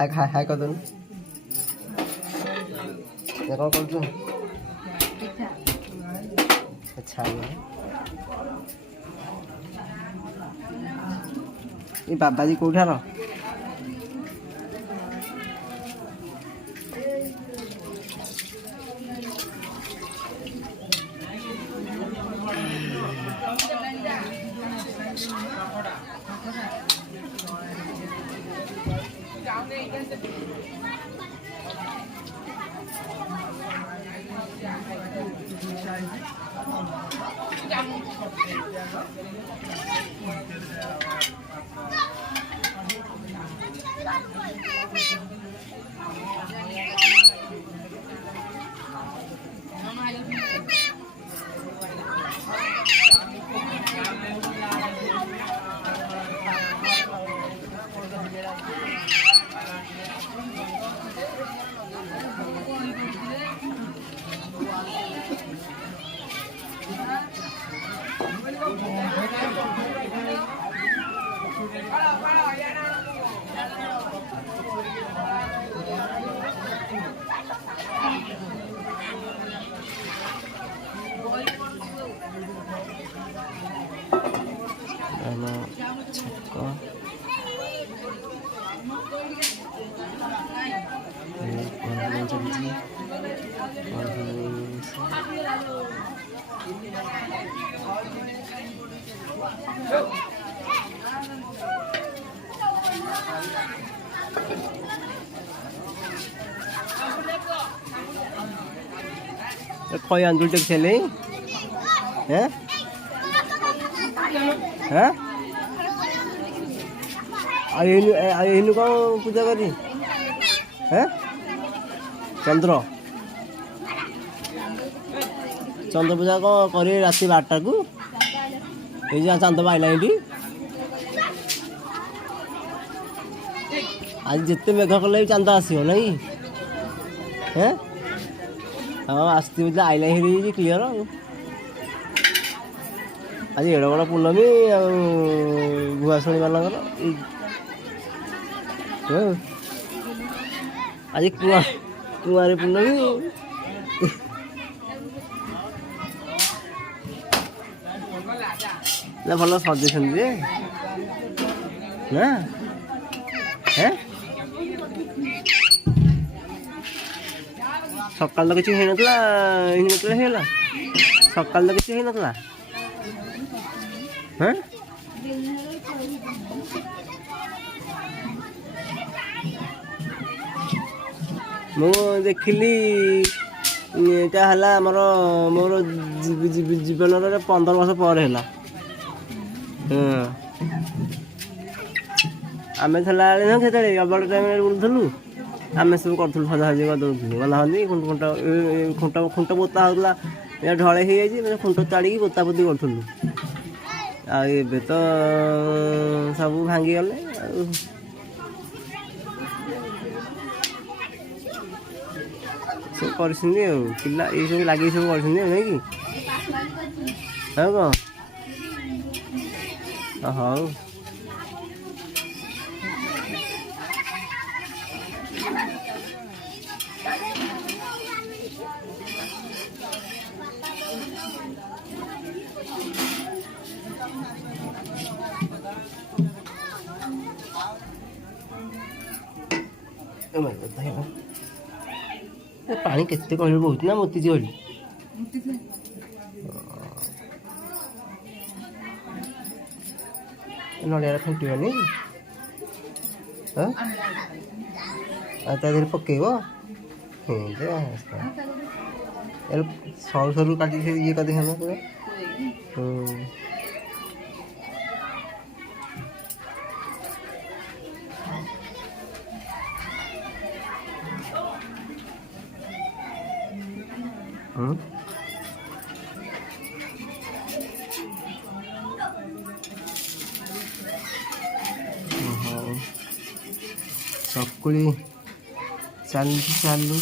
हाय कर दूँ ये कौन कर दूँ अच्छा ये बाबा जी कौठार कोई अंदर तक चले हैं हैं आइनु कौन पूजा करी हैं चंद्र चंद्र पूजा को करी राति 12टा को ये चांद पाइला ये आज जिते मेघ कले चांद आसो ना हैं हाँ आसती आइला ही क्लीयर आज एड़ बड़ पूर्णमी भुआशुणी मानकर आज कुआरे पूर्णमी ना भल सजेसन जे ना हैं सकाल तो किसी होना सकाल तो किसी होना हैं मु देखिली मोर जीवन 15 वर्ष पर है आम से बड़ टाइम बुलूलु आम सब करूँ सजासजी करदे गलाहनी खुंट पोता होता ढले हो जाए खुंट ताड़ी पोता पोती करूँ आबे तो सब भांगी गले सब कर पिला ये सब लगे सब कर नहीं कि कौन हाँ पानी केते कहल बहुत ना मोती कहली नड़िया फेंटनी देहरे पकेब सरू सरू काटी ये कर पूरा चकुली चालू